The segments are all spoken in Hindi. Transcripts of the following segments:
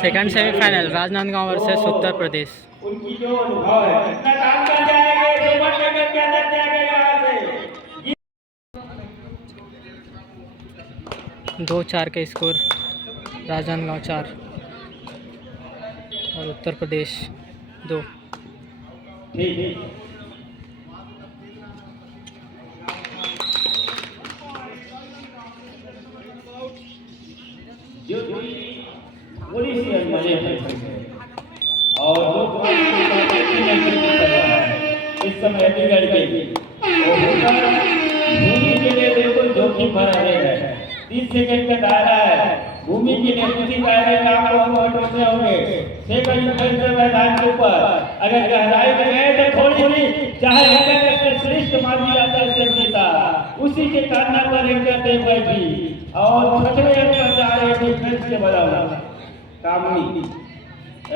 Second semifinal Rajnandgaon versus Uttar Pradesh. उनकी जो अनुभव है कितना काम कर जाएंगे तो मन में के अंदर जाएंगे यहाँ से 2-4 के स्कोर, राजनांदगांव 4 और उत्तर प्रदेश 2। ठीक जो थोड़ी सी मजे और इस समय अलीगढ़ के भूमि के लिए बिल्कुल जोखिम भरा है। 30 सेकंड का दायरा है। भूमि के लिए उसी दायरे में आप लोग हटोते होंगे 6 बजे मैदान के ऊपर अगर गहराई में गए तो थोड़ी सी चाहे श्रेष्ठ मानी जाता है नेता उसी के कारण पर एक बैठी और छठवें अंक पर जा रहे डिफेंस के बराबर कामनी।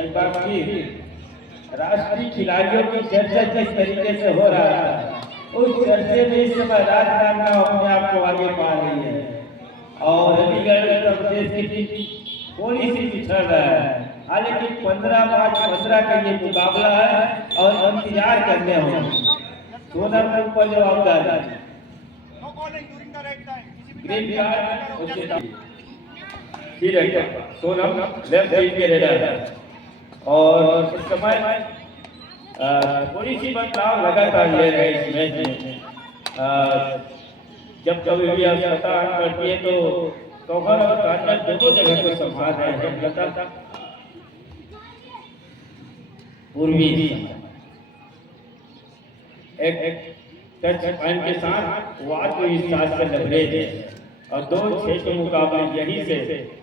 एक बार फिर राष्ट्रीय खिलाड़ियों की चर्चा किस तरीके से हो रहा है उस चर्चे में इस समय राजनांदगांव अपने आप को आगे पा रही है और अलीगढ़ उत्तर प्रदेश की टीम थोड़ी सी पिछड़ रहा है। हालांकि 15-5-15 का ये मुकाबला है और इंतजार करने होंगे सोनापुर पर जवाबदार green card Sonam left side के रेडर और इस समय थोड़ी सी बदलाव लगातार ले रहे हैं इस मैच में। जब कभी भी आवश्यकता पड़ती है तो कवर और कार्नर दोनों जगह को संभाल रहे हैं। लगातार पूर्वी एक टच पॉइंट के साथ वार को इस साथ से लबरेज है और 2-6 के मुकाबले यही से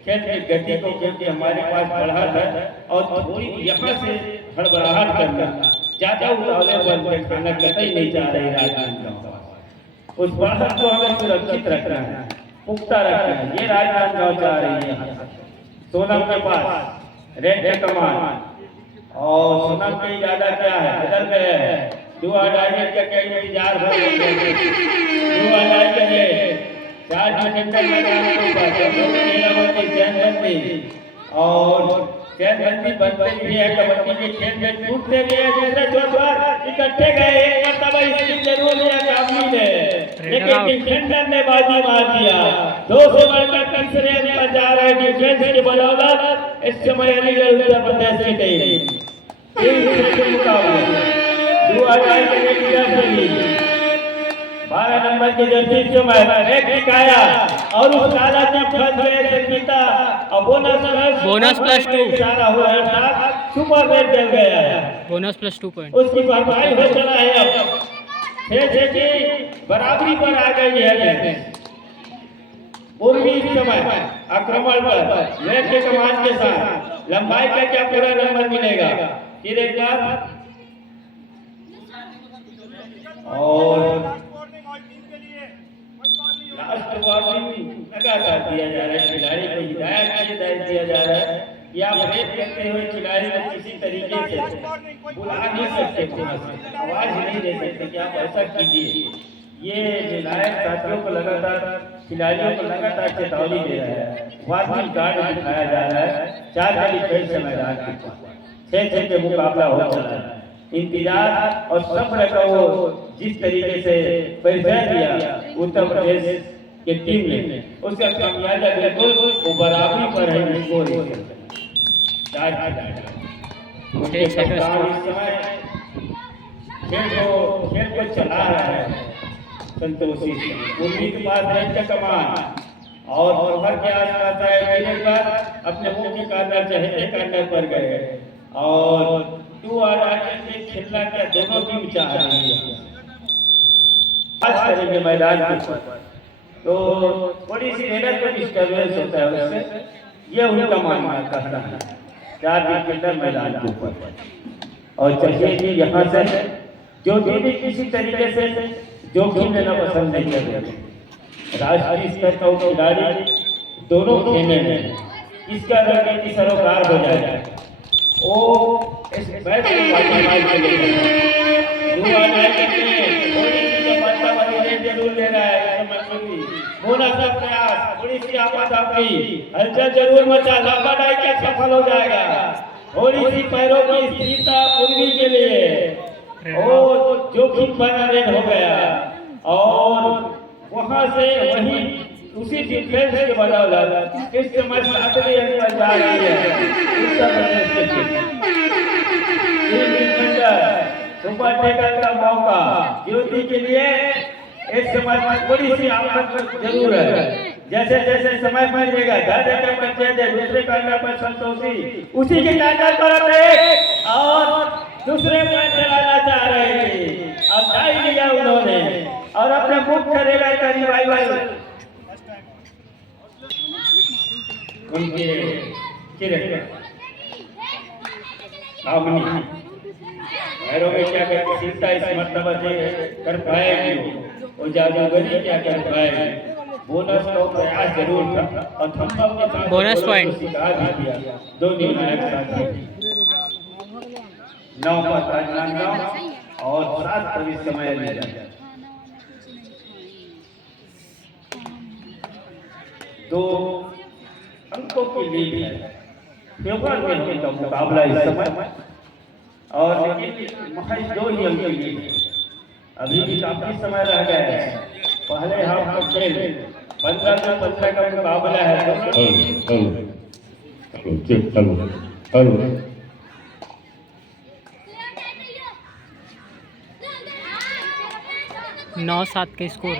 खेल की गति को क्योंकि हमारे पास बढ़ात है और थोड़ी यहाँ से हड़बड़ाहट करना ज्यादा उतावले बल दिखाना कतई नहीं चाह रहे राजनांदगांव। उस बढ़त को हमें सुरक्षित रखना है, पुख्ता रखना है। ये राजनांदगांव चाह रही है। सोनम के पास रेड का कमान और सोनम का इरादा क्या है बदल गया है। दुआ डायरेक्ट का कई इंतजार हो रहे हैं। दुआ डायरेक्ट 4 डिफेंडर मैदान के ऊपर और चैनबंदी बनते भी है। कबड्डी के खेल में टूटते भी है जैसे जोधपुर इकट्ठे गए एक मरतबा इसकी जरूर लिया काफी है लेकिन डिफेंडर ने बाजी मार दिया। 2 से बढ़कर तीसरे पर जा रहे डिफेंस के बदौलत इस समय अलीगढ़ उत्तर प्रदेश की टीम 12 नंबर की जर्सी से एक दिखाया और उस काला में फंस गए संगीता और बोनस +2 इशारा हो रहा था। सुपर रेट चल गया है बोनस +2 पॉइंट उसकी भरपाई हो चला है। अब 6 की बराबरी पर आ गई है। पूर्वी समय आक्रमण पर लेग के कमान के साथ लंबाई का क्या पूरा नंबर मिलेगा फिर एक बार और लास्ट वार्निंग लगातार दिया जा रहा है। खिलाड़ी को हिदायत दिया जा रहा है कि आप रेड करते हुए खिलाड़ी को किसी तरीके से बुला नहीं सकते, आवाज नहीं दे सकते कि आप ऐसा कीजिए। ये विधायक साथियों को लगातार खिलाड़ियों को लगातार चेतावनी दे रहा है। वार्निंग कार्ड दिखाया जा रहा है। 4 गली खेल से मैदान के 6 के मुकाबला हो चला है। इंतजार और सब्र का वो जिस तरीके से परिचय दिया उत्तर प्रदेश की टीम ने उसका कामयाबी बिल्कुल वो बराबरी पर है। खेल को चला रहा है संतोषी पूर्वी के पास रेड का कमान और घर के आसपास आए अपने मुख्य कार्नर चहेते कार्नर पर गए और खेलना क्या दोनों टीम चाह रही है आज करेंगे मैदान के ऊपर तो थोड़ी सी रेडर को डिस्टर्बेंस होता है उससे ये उनका मानना कहना है। 4 डिफेंडर मैदान के ऊपर और चाहिए कि यहाँ से जो भी किसी तरीके से जोखिम लेना पसंद नहीं करते। राष्ट्रीय स्तर का खिलाड़ी दोनों खेलने में इसका रणनीति सरोकार हो जाएगा। वो इस मैच को जरूर ले रहा है बोनस का प्रयास, थोड़ी सी आपात आपकी हलचल जरूर मचा, लंबा डाई क्या सफल हो जाएगा। थोड़ी सी पैरों की स्थिरता पूर्वी के लिए और जोखिम भरा रेड हो गया और वहां से वहीं उसी डिफेंस के बदौलत इस समय 7वें अंक पर जा रही है उत्तर प्रदेश की टीम। सुपर टेकर का मौका ज्योति के लिए एक समय थोड़ी सी आफत जरूर है। जैसे जैसे समय बढ़ेगा धैर्य का पंचायत है, दूसरे कांडा पर संतोषी उसी के कांडा पर और दूसरे पर चलाना चाह रहे थे, अब डाई लिया उन्होंने और अपने मुख्य रेलवे का रिवाइवल उनके पैरों में क्या कर चिंता इस मर्तबा से कर पाएगी और जादूगरी क्या कर पाएगी। बोनस का प्रयास जरूर था और थम्बल के साथ बोनस पॉइंट सिखा भी दिया। दो निर्णायक साथी 9 पर राजनांदगांव और 7 पर इस समय मिला। दो अंकों की लीड है, फेवर में होगा मुकाबला इस समय और लेकिन महज 2 ही अंक की लीड है। अभी भी काफी समय रह गया है। पहले हाफ का खेल 15-15 का मुकाबला है। हेलो 9-7 के स्कोर।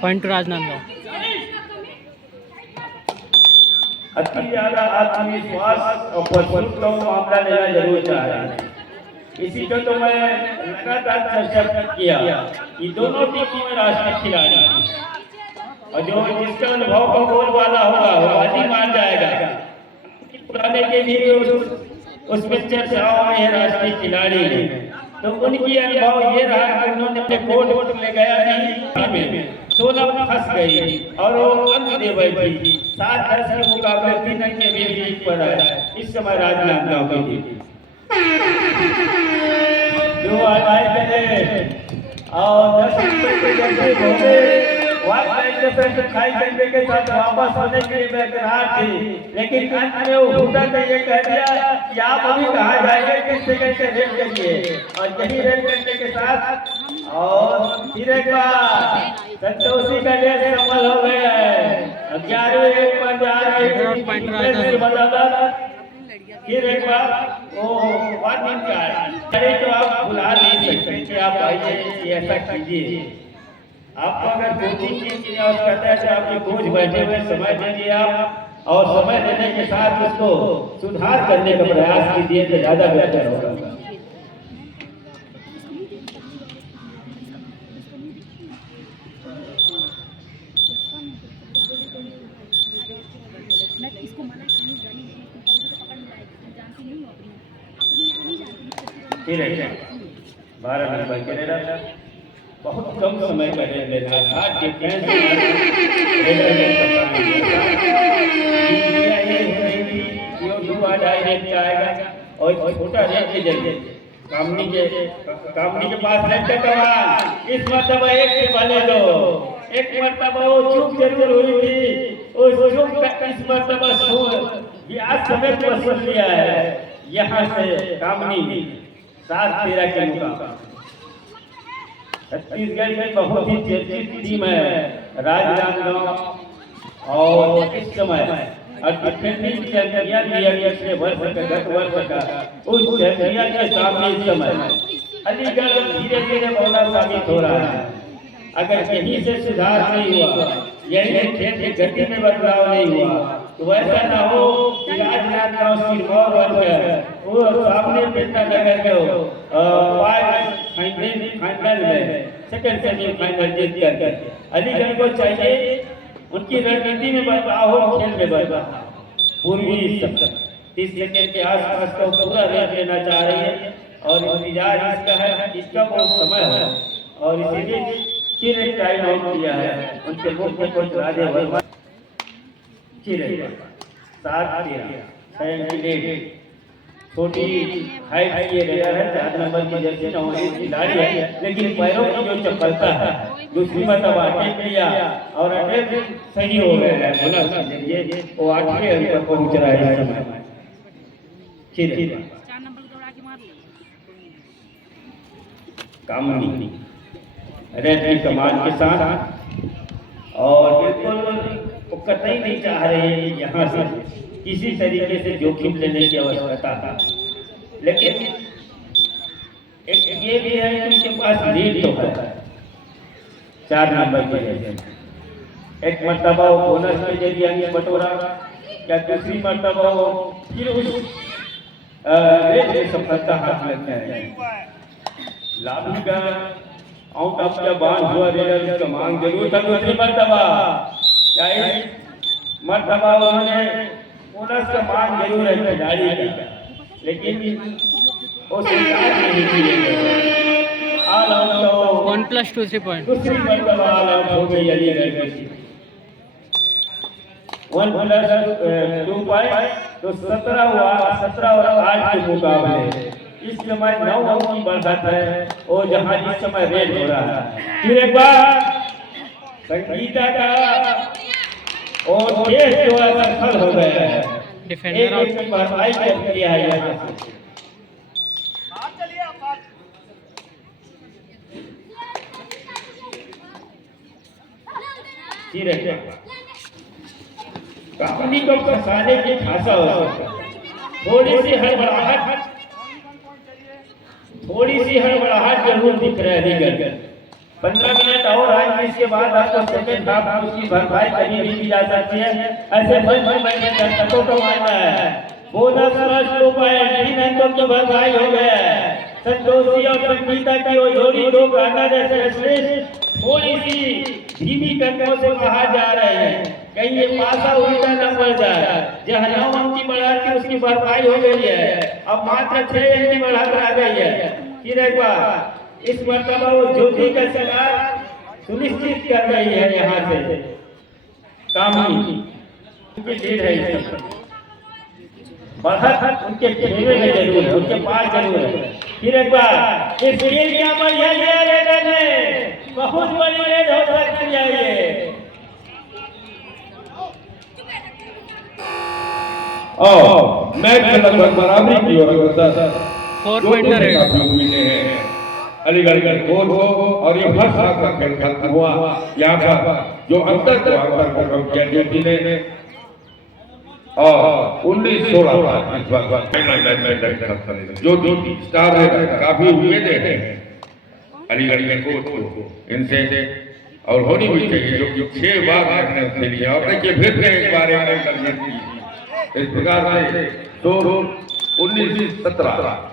पॉइंट राजनांदगांव। अति ज्यादा आत्मविश्वास और प्रस्तुत का मामला लेना जरूर चाह रहा है। इसी को तो मैं लगातार चर्चा किया कि दोनों टीमों में राष्ट्रीय खिलाड़ी और जो जिसका अनुभव का गोल वाला होगा वो बाजी मार जाएगा। पुराने के भी उसमें चर्चाओं में राष्ट्रीय खिलाड़ी तो उनकी अनुभव ये रहा कि उन्होंने अपने कोर्ट ले गया नहीं 16 फंस गई और वो अंक दे बैठी 7-10 के मुकाबले 3 अंक के भी पर है इस समय राजनांदगांव की टीम जो आए थे और 10 मिनट के जैसे होंगे के साथ वापस होने के लिए बेकरार थी, लेकिन अंत में वो हुडा ने ये कह दिया कि आप अभी कहाँ जाएंगे, किस सेकंड से रेड करिए और यही रेड करने के साथ और फिर एक बार संतोषी का रेस सफल हो गया है। 11वें एक पर जा रहे हैं फिर एक बार वो वार्निंग का अरे तो आप बुला नहीं सकते कि आप आइए ऐसा कीजिए। आपको अगर कोचिंग की आवश्यकता है तो आपके कोच बैठे हुए समय दीजिए आप और समय देने के साथ उसको सुधार करने का प्रयास कीजिए तो ज्यादा बेहतर होगा। फिर 12 नंबर कनाडा बहुत कम समय का रेड लेना था डिफेंस डायरेक्ट आएगा और छोटा रेड के जरिए कामनी के पास रेड का कमाल इस मरतबा एक से भले दो एक मरतबा वो चूक जरूर हुई थी उस चूक का इस मरतबा आज समय पर वसूल लिया है। यहाँ से कामनी 7-13 के मुकाबले छत्तीसगढ़ में बहुत ही चर्चित टीम है राजनांदगांव और इस समय डिफेंडिंग चैंपियन पिछले वर्ष का गत वर्ष का उस चैंपियन के सामने इस समय अलीगढ़ धीरे धीरे बहुत साबित हो रहा है। अगर यहीं से सुधार नहीं हुआ यही खेल की गति में बदलाव नहीं हुआ तो वैसा ना हो कि राजनांदगांव सिरमौर वर्ग वो सामने बेटा नगर के हो फाइनल में सेकंड सेमीफाइनल जीत कर अलीगढ़ को चाहिए उनकी रणनीति में बदलाव हो खेल में बदलाव पूर्वी 30 सेकंड के आसपास का पूरा रेट लेना चाह रही है और इंतजार इसका है इसका बहुत समय है और इसीलिए चिरे टाइम आउट किया है उनके मुख्य कोच राजे वर्मा चिरे 7-13 कैंडिडेट छोटी हाइट ये रेयर है 4 नंबर की जर्सी नौवीं खिलाड़ी है लेकिन पैरों की जो चपलता है दूसरी मरतबा अटैक किया और अटैक सही हो गया है बोला ये वो 8वें अंक पर पहुंच रहा है इस समय चिरे 4 नंबर दौड़ा के मार कामनी रेड की कमान के साथ और बिल्कुल वो कतई नहीं चाह रहे हैं यहाँ से किसी तरीके से जोखिम लेने की आवश्यकता है लेकिन एक ये भी है कि उनके पास लीड तो है 4 नंबर के जरिए एक मरतबा वो बोनस के जरिए अंक बटोरा क्या दूसरी मरतबा वो फिर उस रेस में सफलता हाथ लगता है लाभी का आउट ऑफ द बाउंड हुआ रेडर का मांग जरूर था दूसरी मरतबा क्या मरतबा उन्होंने बोनस का मांग जरूर है खिलाड़ी का लेकिन वो स्वीकार नहीं किए ऑल आउट तो 1+2 3 पॉइंट दूसरी मरतबा ऑल आउट हो गई अलीगढ़ की 1+2 पॉइंट तो 17 हुआ 17 और 8 के मुकाबले इस समय 9 अंक की बढ़त है और जहां इस समय रेड हो रहा है फिर एक बार संगीता का और केस जो है सफल हो गया है डिफेंडर आउट की भरपाई कर लिया है यहाँ से कंपनी को फंसाने की खासा हो सकता थोड़ी सी हड़बड़ाहट जरूर दिख रहा है अलीगढ़ 15 मिनट और आएंगे इसके बाद आपको सेकंड हाफ में उसकी भरपाई कभी भी की जा सकती है ऐसे मैंने दर्शकों को मानना है बोनस प्लस 2 पॉइंट 3 अंकों की भरपाई हो गया है संतोषी और संगीता की वो जोड़ी 2 गाना जैसे स्पेशलिस्ट थोड़ी सी धीमी कदमों से बाहर जा रहे हैं कहीं ये पासा उल्टा न पड़ जाए जहाँ 9 अंक की बढ़ाती उसकी भरपाई हो गई है अब मात्र 6 अंक की बढ़ाकर आ गई है फिर एक बार इस मरतबा वो ज्योति का शिकार सुनिश्चित कर रही है यहाँ से कामनी उनकी लीड है इसमें बढ़त उनके खेमे में जरूर है उनके पास जरूर है फिर एक बार इस खेल क्या बढ़िया लिया रेडर ने बहुत बड़ी रेड हो सकती है ये और मैच में लगभग बराबरी की ओर अग्रसर 4 पॉइंट रेड काफी उम्मीदें हैं अलीगढ़ के कोच हो और ये हर साल का खेल खत्म हुआ यहाँ पर जो अंतर को अंतर को कम किया ज्योति ने और 19-16 इस बार जो स्टार है काफी उम्मीदें हैं अलीगढ़ के कोच को इनसे और होनी भी चाहिए जो 6 बार रखने के लिए और देखिए फिर से एक बार इस प्रकार से तो 19-17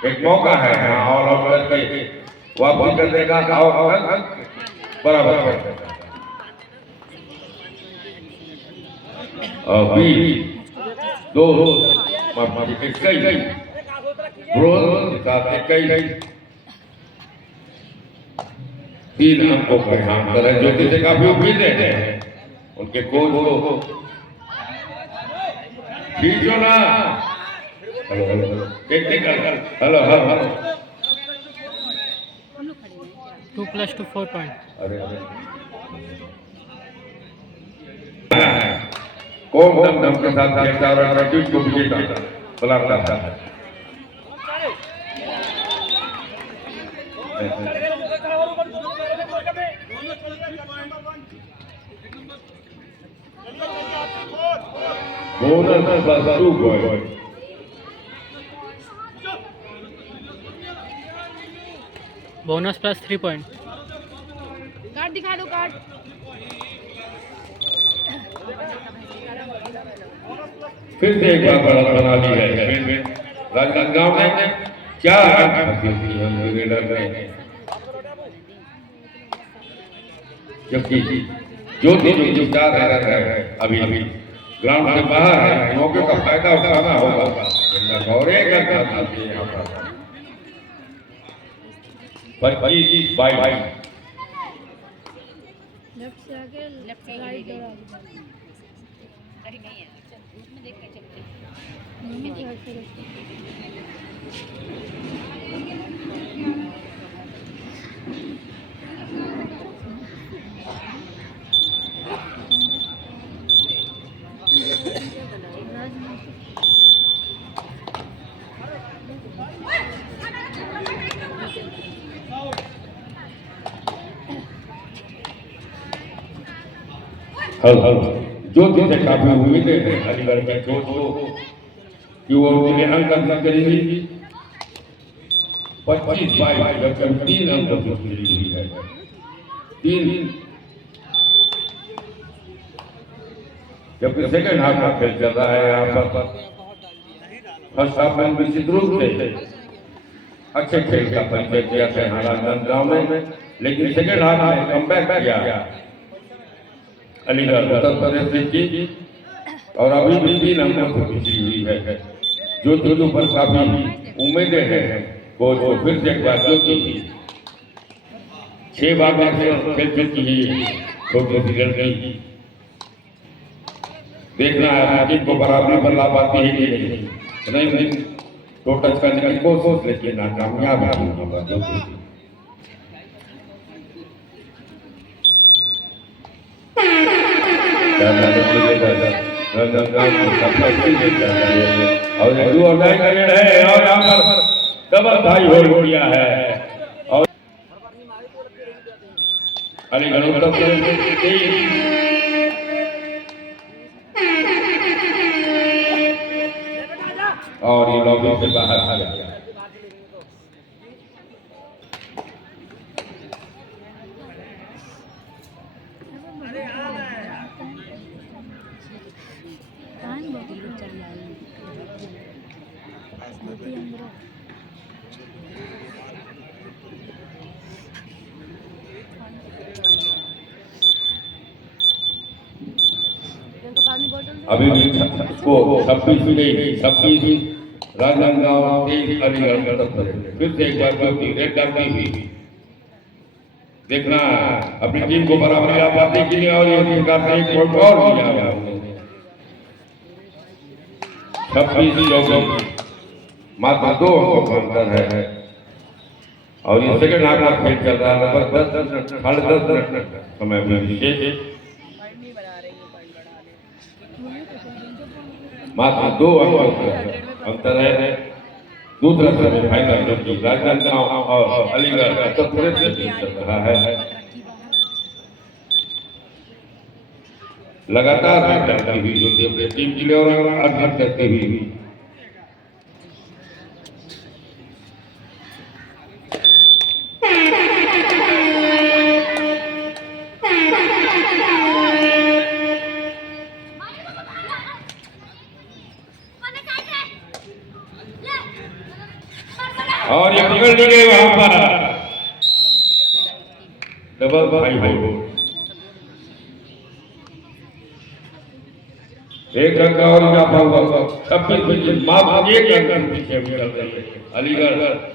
एक मौका है और करके वापस कर देगा और बराबर कर देगा और 2 21 ब्रोंज साथ 21 3 अंकों का काम कर रहे ज्योति से काफी उम्मीदें हैं उनके कोच को खींचो ना टेक्निकल हेलो 2+2 4 पॉइंट अरे कौन दम दम के साथ खेलता और टीम को विजेता बुलाता है bonus plus 2 point bonus plus 3 point card दिखा दो कार्ड फिर से एक बार बढ़त बना ली है राजनांदगांव ने 4 अंक हासिल किए हैं रेडर ने जबकि ज्योति जो जुटा रहा है अभी ग्राउंड से बाहर है मौके का फायदा उठाना होगा और एक अंक यहाँ पर 25-22 लेफ्ट से आके लेफ्ट से राइट दौड़ा कहीं नहीं है धूप में देख के चलते हल ज्योति से काफी उम्मीदें हैं अलीगढ़ के कोच को कि वो उनके अंक अंक करेंगी 25-22 जबकि 3 अंक की खेली हुई है 3 जबकि सेकंड हाफ का खेल चल रहा है यहाँ पर फर्स्ट हाफ में निश्चित रूप से अच्छे खेल का परिचय किया था राजनांदगांव में लेकिन सेकंड हाफ में कमबैक किया अलीगढ़ उत्तर प्रदेश से की और अभी भी 3 अंकों से पिछड़ी हुई है जो दोनों पर काफी उम्मीदें हैं वो फिर से एक बार जो की 6 बार खेल चुकी है छोटी सी लड़ गई देखना है टीम को बराबरी पर ला पाती है कि नहीं तो टच करने की कोशिश लेकिन नाकामयाब है और हिंदू अड्डाई का रेड है और यहाँ पर डबल धाई हो गया है और अलीगढ़ उत्तर प्रदेश और ये लॉबी से बाहर आ गया अभी भी को 26 राजनांदगांव 23 अलीगढ़ फिर से एक बार क्योंकि रेड कार्ड की हुई देखना अपनी टीम को बराबरी ला पाते कि नहीं और ये सरकार ने एक पॉइंट और दिया 26 मात्र 2 अंकों का अंतर है और ये सेकंड हाफ का खेल चल रहा है लगभग 10 मिनट समय में विशेष मात्र 2 अंकों का अंतर है दूसरा सेमीफाइनल जो कि राजनांदगांव और अलीगढ़ उत्तर प्रदेश के बीच चल रहा है लगातार करती हुई जो कि अपनी टीम के लिए और अध्ययन करते हुए और ये निकल नहीं गए वहां पर डबल भाई हो एक अंक और इजाफा हुआ 26 मात्र 1 अंक पीछे निकल गए अलीगढ़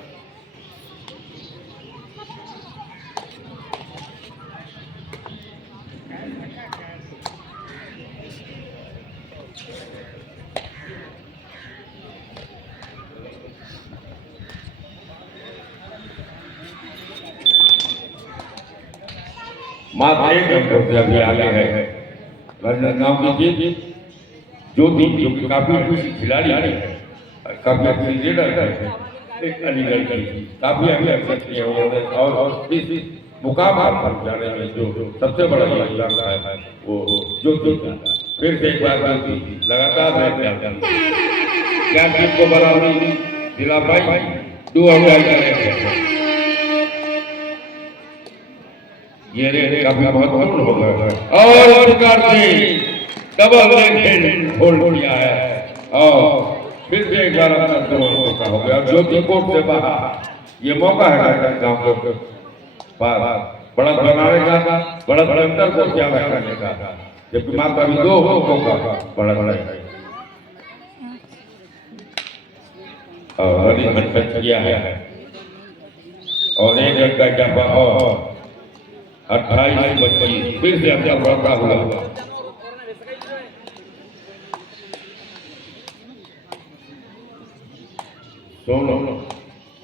मात्र 1 अंक से अभी आगे है राजनांदगांव की टीम जो कि काफी अच्छी खिलाड़ी है काफी अच्छी लीडर है अलीगढ़ की काफी अभी एक्सेप्ट किया और इस मुकाबला पर जाने में जो सबसे बड़ा योगदान रहा है वो जो फिर से एक बार लगातार क्या टीम को बराबरी दिला पाई 2 अंक ये रेड काफी महत्वपूर्ण होगा और इस प्रकार से डबल रेड होल्ड किया है और फिर से एक बार अपना 2 अंकों का हो गया ज्योति कोर्ट से बाहर ये मौका है राजनांदगांव के पास बढ़त बनाने का बढ़त अंतर को क्या करने का जबकि मात्र अभी 2 अंकों का बढ़त है और रनिंग किया है और 1 अंक का इजाफा और 28-25 फिर से अंतर बढ़ता हुआ। सोनो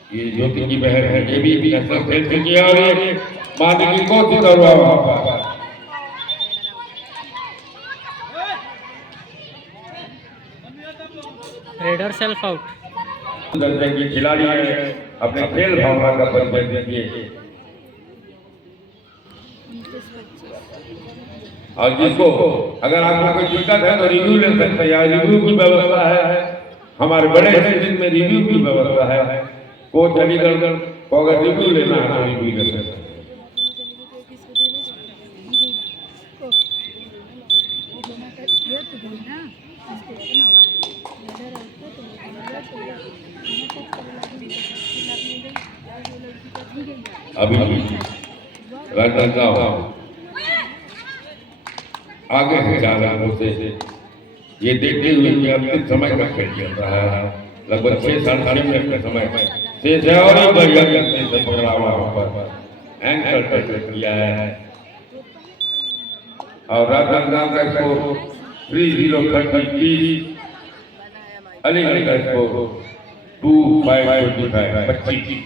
ये ज्योति की बहन है, ये भी नेशनल खेल चुकी है और ये मालिकी को जीता हुआ वहां पर। Raider self out. दर्जे की खिलाड़ी है, अपने खेल भावना का परिचय दीजिए। और जिसको अगर आपको कोई दिक्कत है तो रिव्यू ले सकते हैं, रिव्यू की व्यवस्था है, हमारे बड़े स्टेडियम में रिव्यू की व्यवस्था है। कोच अलीगढ़ को अगर रिव्यू लेना है तो रिव्यू ले सकते हैं। अभी राजनांदगांव आगे है 4 अंकों से, ये देखते हुए कि अंतिम समय का खेल चल रहा है, लगभग 6-6.5 मिनट का समय शेष है और एक बढ़िया से पकड़ा हुआ पर एंकर टच किया है और राजनांदगांव का स्कोर 3-0-30 अलीगढ़ का स्कोर 2-5-25।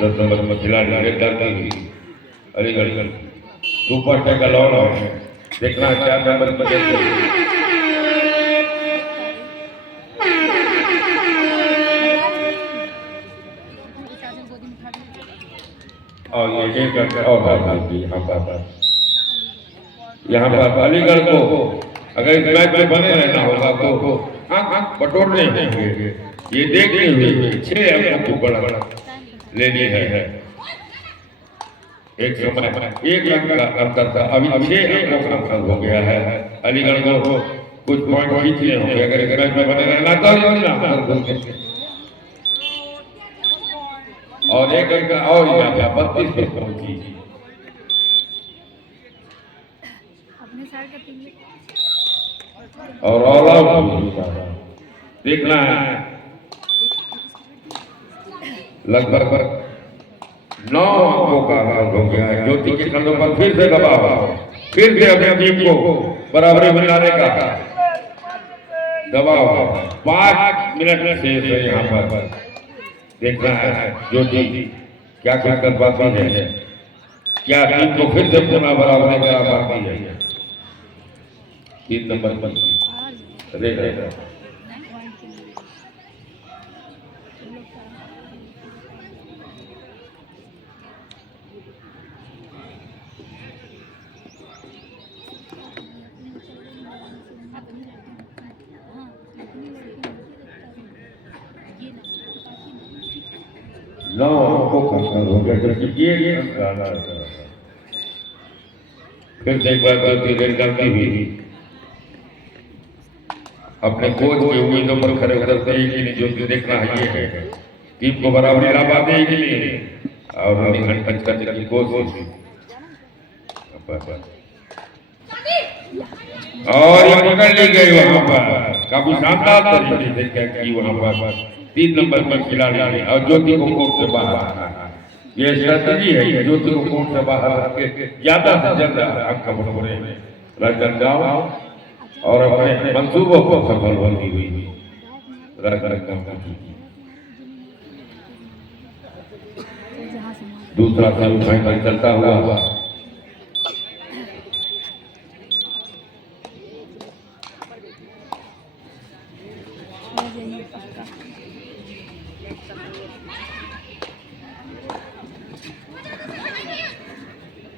दस नंबर में खिलाड़ी अलीगढ़ सुपर टैकल ऑन है, देखना 4 नंबर पर और ये यहाँ पर अलीगढ़ को अगर इस मैच में बने रहना होगा तो आंख बटोरने होंगे। ये देखते हुए 6 अंकों को बड़ा ले लिए है। एक समय 1 अंक का अंतर था, अभी 6 अंकों का अंतर हो गया है। अलीगढ़ को कुछ पॉइंट खींचने होंगे अगर इस मैच में बने रहना तो। और 1 अंक और यहाँ 32 पे पहुंची। और ऑल आउट देखना है, लगभग 9 अंकों का अंतर हो गया है। ज्योति के कंधों पर फिर से दबाव, फिर से अपनी टीम को बराबरी बनाने का दबाव। 5 मिनट शेष है यहाँ पर, देखना है ज्योति क्या क्या कर पाती है, क्या टीम को फिर से पुनः बराबरी करा पाती है। 3 नंबर पर रेडर नौ को कंट्रोल हो गया क्योंकि ये गाना फिर से एक बार गलती गलती हुई। अपने कोच की उम्मीदों पर खड़े उतरते ही कि नहीं, जो देखना है ये है टीम को बराबरी ला पाते हैं कि नहीं और रनिंग टच करने की कोशिश। और ये पकड़ ली गई वहां पर, काफी शानदार तरीके से क्या की वहां पर 3 नंबर पर खिलाड़ी और ज्योति को कोर्ट से बाहर रखना है। ये स्ट्रेटजी है, ज्योति को कोर्ट से बाहर रख के ज्यादा से ज्यादा अंक बटोरे राजनांदगांव और अपने मंसूबों को सफल होती हुई राजनांदगांव की। दूसरा सेमीफाइनल चलता हुआ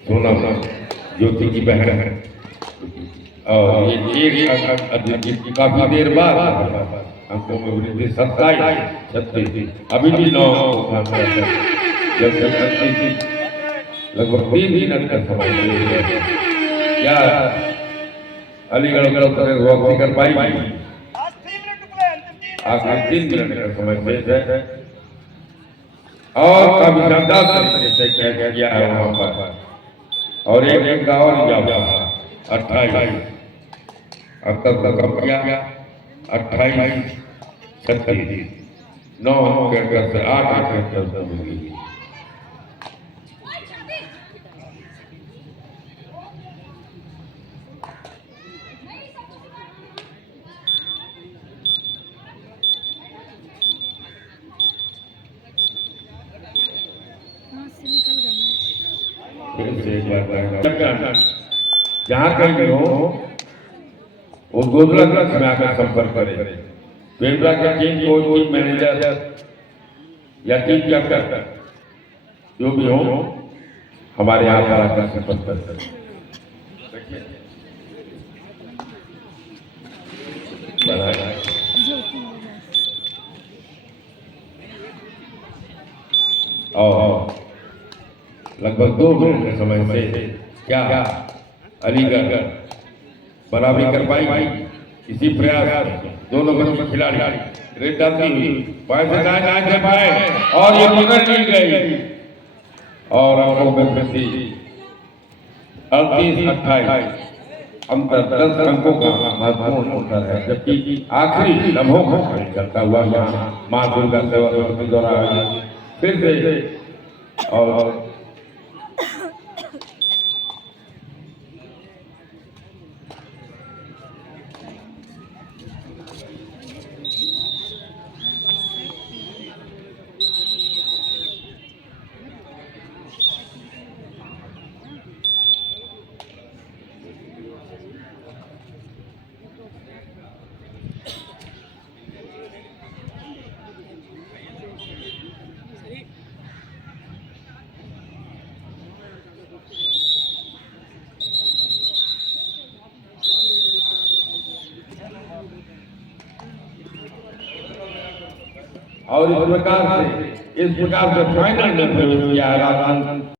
सोना ज्योति की बहन है और ये एक काफी देर बाद अंकों में वृद्धि 27-36 अभी भी 9 जब लगभग 3 मिनट का समय क्या अलीगढ़ वापसी कर पाएगी। आखिरी 3 मिनट का समय शेष है और काफी शानदार तरीके से किया गया है वहां पर और एक का और इजाफा 28 अब तक का कम किया 28 36 9 के से 8 के होगी हाथ से निकल गया मैच। फिर से एक बार जहाँ कहीं भी हो वो गोदरा क्लच में आकर संपर्क करें। पेंड्रा के टीम कोच टीम मैनेजर या टीम कैप्टन जो भी हो हमारे यहाँ पर आकर संपर्क करें। और लगभग 2 मिनट के समय से क्या अलीगढ़ बराबरी कर पाई इसी प्रयास में दोनों बच्चे खिलाड़ी रेड डालती हुई बाएं से दाएं कर पाए और ये पकड़ ली गई और अंकों में वृद्धि 38-28 अंतर 10 अंकों का महत्वपूर्ण अंतर है जबकि आखिरी लम्हों का खेल चलता हुआ यहाँ मां दुर्गा सेवा समिति द्वारा फिर से और इस प्रकार से फाइनल में प्रवेश किया है।